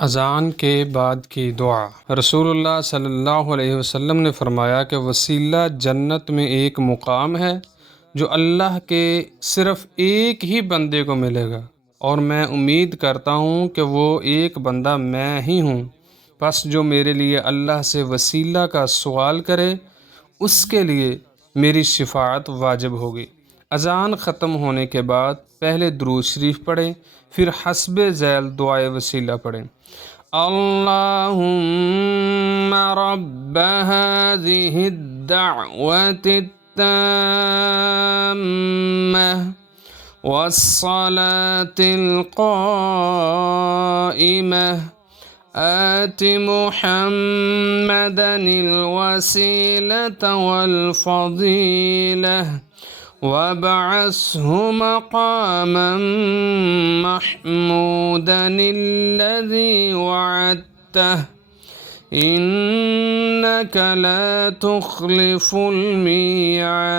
अज़ान के बाद की दुआ। रसूलुल्लाह सल्लल्लाहु अलैहि वसल्लम ने फ़रमाया कि वसीला जन्नत में एक मुकाम है जो अल्लाह के सिर्फ़ एक ही बंदे को मिलेगा, और मैं उम्मीद करता हूँ कि वो एक बंदा मैं ही हूँ। बस जो मेरे लिए अल्लाह से वसीला का सवाल करे, उसके लिए मेरी शिफ़ाअत वाजिब होगी। अज़ान ख़त्म होने के बाद पहले दुरूद शरीफ पढ़ें, फिर हस्बे ज़ैल दुआए वसीला पढ़ें। अल्लाहुम्मा रब्ब हाज़िहिद्दअवति त्ताम्मह वस्सलातिल क़ाइमह आति मुहम्मदनिल वसीलत वल फ़ज़ीलह वबअसहु मक़ामम महमूदनिल्लज़ी वअदतह इन्नक ला तुख़्लिफ़ुल मिआद।